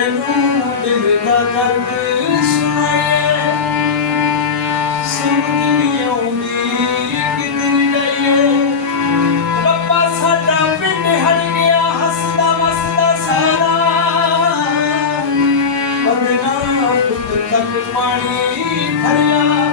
ਮੈਨੂੰ ਦਿਲ ਦਾ ਦਰਦ ਸੁਣਾਏ ਸਮਝ ਨਹੀਂ ਆਉਂਦੀ ਕਿਦੋਂ ਲਈਏ ਰੱਬਾ ਸਾਡਾ ਪਿੰਡ ਹਟ ਗਿਆ ਹੱਸਦਾ ਵਸਦਾ ਸਾਰਾ ਬੰਦਨਾ ਪੁੱਤ ਤੱਕ ਪਾਣੀ ਭਰਿਆ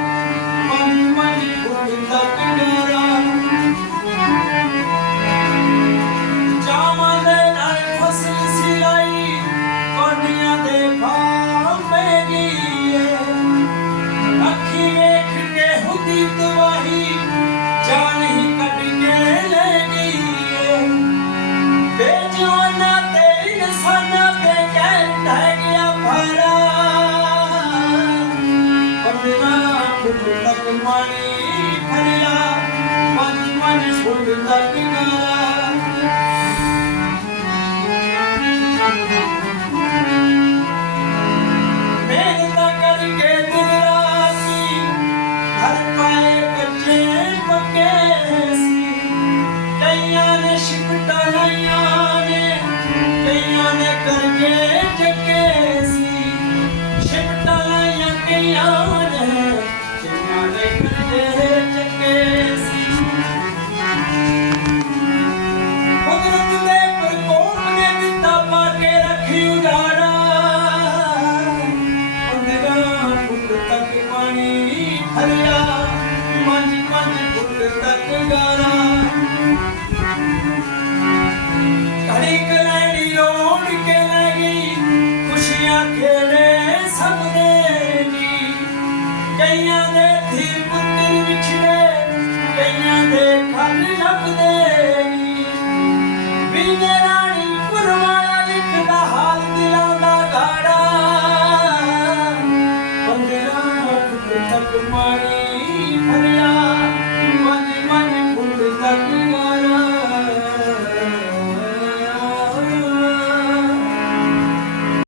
ਨੇ ਸ਼ਿਫਟਾਂ ਲਾਈਆਂ ਨੇ ਕਈਆਂ ਨੇ ਕਰਜ਼ੇ ਚੱਕੇ ਸੀ। ਸ਼ਿਫਟਾਂ ਲਾਈਆਂ ਕਈਆਂ ਖੁਸ਼ੀਆਂ ਸਭ ਦੇ ਜੀ ਕਈਆਂ ਦੇ ਧੀ ਪੁੱਤਰ ਵਿਛੜੇ, ਕਈਆਂ ਦੇ ਖਲ ਲੱਭਦੇ ਨੀ। ਵੀਨੇ ਰਾਣੀ